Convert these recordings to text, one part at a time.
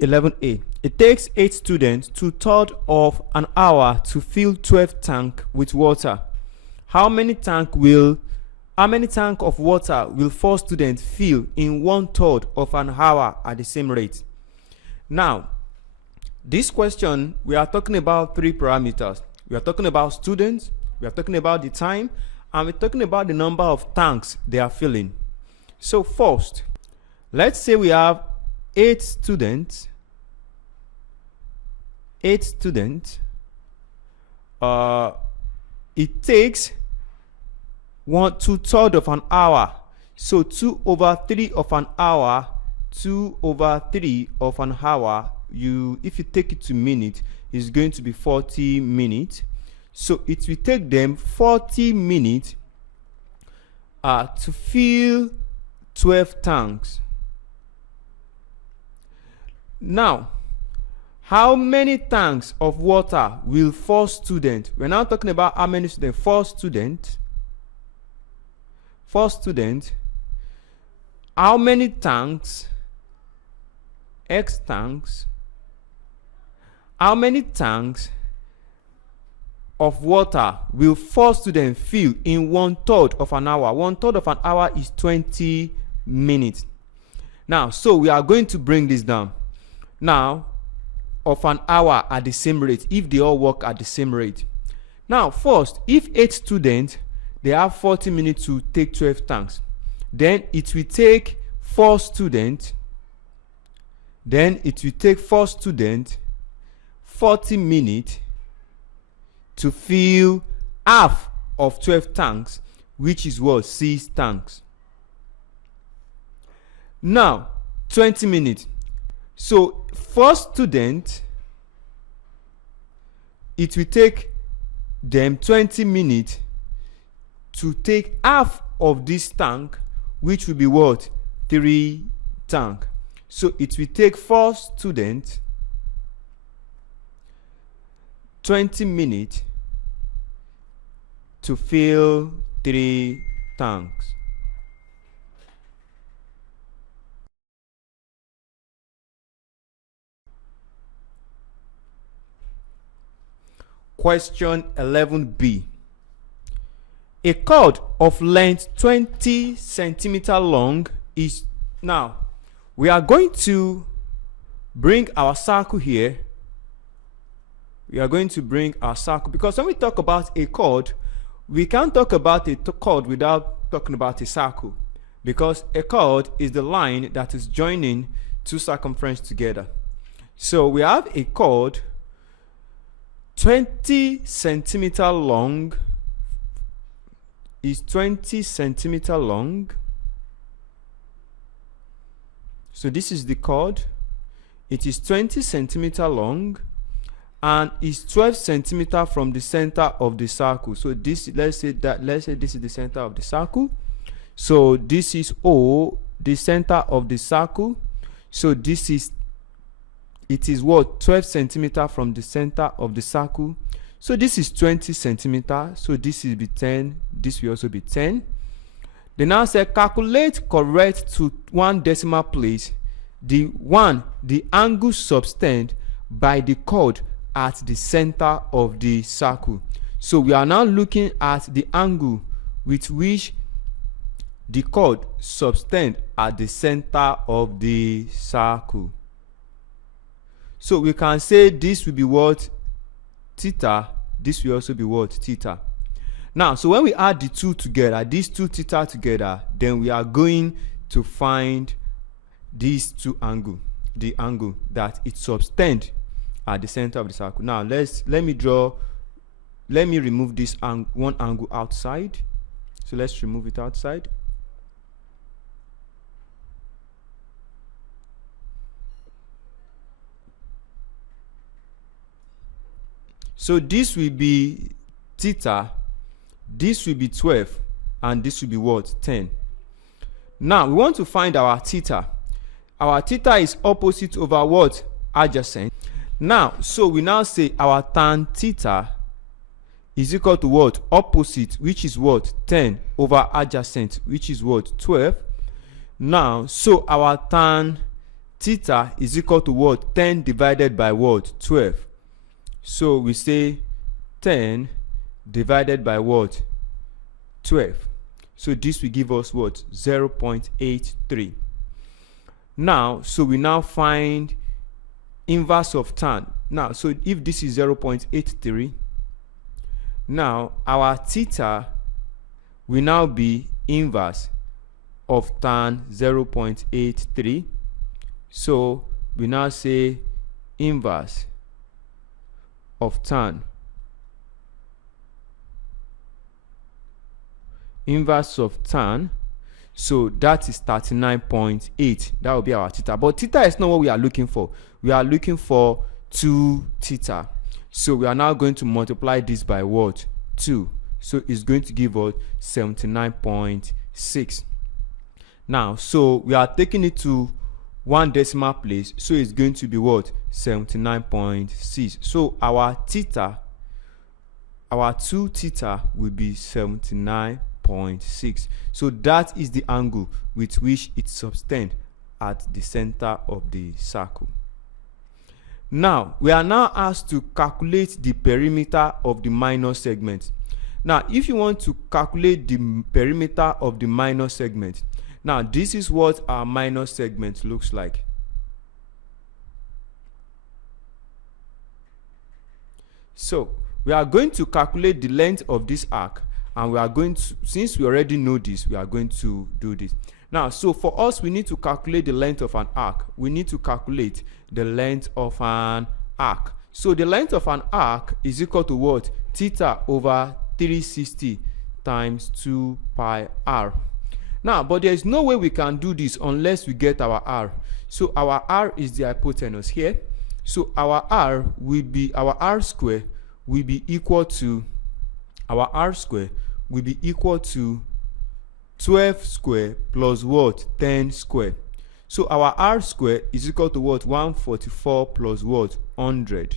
11a. It takes 8 students 2/3 of an hour to fill 12 tank with water. How many tank of water will 4 students fill in 1/3 of an hour at the same rate? Now, this question, we are talking about 3 parameters. We are talking about students, we are talking about the time, and we're talking about the number of tanks they are filling. So first, let's say we have 8 students. It takes 2/3 of an hour. So 2/3 of an hour, 2/3 of an hour, if you take it to minutes, is going to be 40 minutes. So it will take them 40 minutes to fill 12 tanks. Now, how many tanks of water will 4 students? We're now talking about how many students? 4 students. 4 students. How many tanks? X tanks. How many tanks of water will 4 students fill in 1/3 of an hour? 1/3 of an hour is 20 minutes. Now, so we are going to bring this down. Now, of an hour at the same rate, if they all work at the same rate. Now, first, if 8 students, they have 40 minutes to take 12 tanks, then it will take 4 students, 40 minutes to fill half of 12 tanks, which is what? 6 tanks. Now, 20 minutes. So, first student, it will take them 20 minutes to take half of this tank, which will be what? 3 tank. So it will take 4 students 20 minutes to fill 3 tanks. Question 11b. A cord of length 20 centimeter long is, now we are going to bring our circle here. We are going to bring our circle, because when we talk about a cord, we can't talk about a cord without talking about a circle, because a cord is the line that is joining 2 circumferences together. So we have a cord 20 centimeter long, is 20 centimeter long. So this is the cord. It is 20 centimeter long and is 12 centimeter from the center of the circle. So this, let's say this is the center of the circle. So this is O, the center of the circle. So this is, it is what? 12 centimeter from the center of the circle. So this is 20 centimeter. So this will be 10. This will also be 10. They now say calculate correct to 1 decimal place the angle subtended by the chord at the center of the circle. So we are now looking at the angle with which the chord subtend at the center of the circle. So we can say this will be what? Theta. This will also be what? Theta. Now, so when we add the two together, these two theta together, then we are going to find these two angle, the angle that it subtend at the center of the circle. Now let me remove this one angle outside. So let's remove it outside. So this will be theta, this will be 12, and this will be what? 10. Now we want to find our theta. Our theta is opposite over what? Adjacent. Now, so we now say our tan theta is equal to what? Opposite, which is what? 10, over adjacent, which is what? 12. Now, so our tan theta is equal to what? 10 divided by what? 12. So we say 10 divided by what? 12. So this will give us what? 0.83. Now, so we now find inverse of tan. Now, so if this is 0.83, now our theta will now be inverse of tan 0.83. So we now say inverse of tan. Inverse of tan, so that is 39.8. That will be our theta. But theta is not what we are looking for. We are looking for 2 theta. So we are now going to multiply this by what? 2. So it's going to give us 79.6. Now, so we are taking it to 1 decimal place. So it's going to be what? 79.6. So our theta, our 2 theta will be 79.6. So that is the angle with which it subtends at the center of the circle. Now we are now asked to calculate the perimeter of the minor segment. Now if you want to calculate the perimeter of the minor segment, now this is what our minor segment looks like. So we are going to calculate the length of this arc, and we are going to, since we already know this, we are going to do this. Now, so for us, we need to calculate the length of an arc. We need to calculate the length of an arc. So the length of an arc is equal to what? Theta over 360 times 2 pi r. Now, but there is no way we can do this unless we get our r. So our r is the hypotenuse here. So our r will be, our r square will be equal to, our r square will be equal to 12 square plus what? 10 square. So our r square is equal to what? 144 plus what? 100.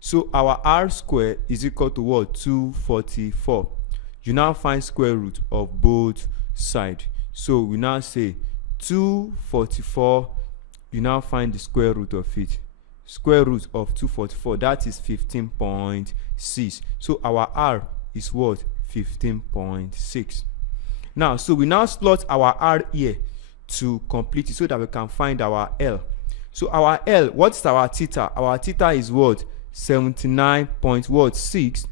So our r square is equal to what? 244. You now find square root of both sides. So we now say 244, you now find the square root of it. Square root of 244, that is 15.6. So our r is what? 15.6. Now, so we now slot our r here to complete it so that we can find our L. So our L, what's our theta? Our theta is what? 79.6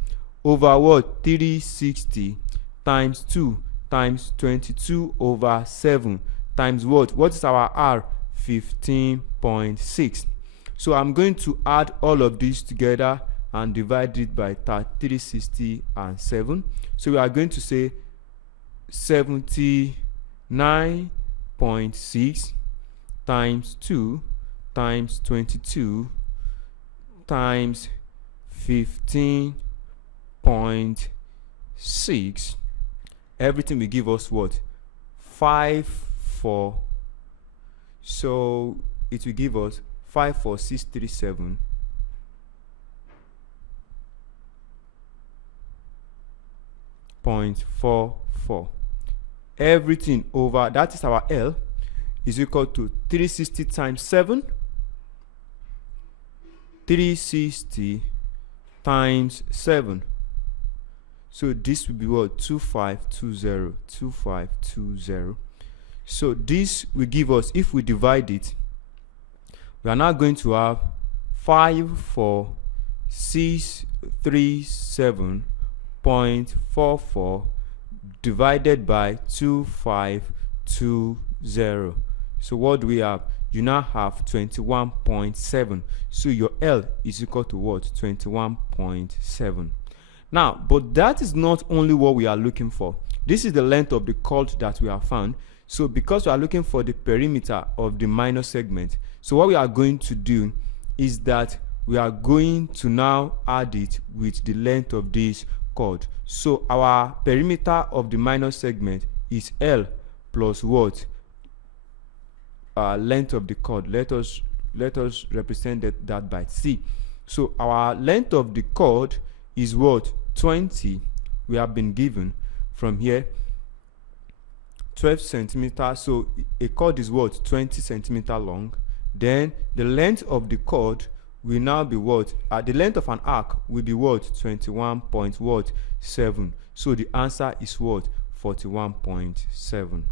over what? 360 times 2 times 22 over 7 times what? What is our R? 15.6. So I'm going to add all of these together and divide it by 360 and 7. So we are going to say 79.6 times 2 times 22 times 15.6. Everything will give us what? 54. So it will give us 54637 0.44. Everything over, that is our L, is equal to 360 times 7, 360 times 7. So this will be what? 2520. 2520. So this will give us, if we divide it, we are now going to have 54637.44 divided by 2520. So what do we have? You now have 21.7. So your L is equal to what? 21.7. Now, but that is not only what we are looking for. This is the length of the chord that we have found. So because we are looking for the perimeter of the minor segment, so what we are going to do is that we are going to now add it with the length of this chord. So our perimeter of the minor segment is L plus what? Length of the chord. Let us represent that by C. So our length of the chord is what? 20. We have been given from here 12 centimeters. So a cord is what? 20 centimeter long. Then the length of the cord will now be what? The length of an arc will be what? 21.7. So the answer is what? 41.7.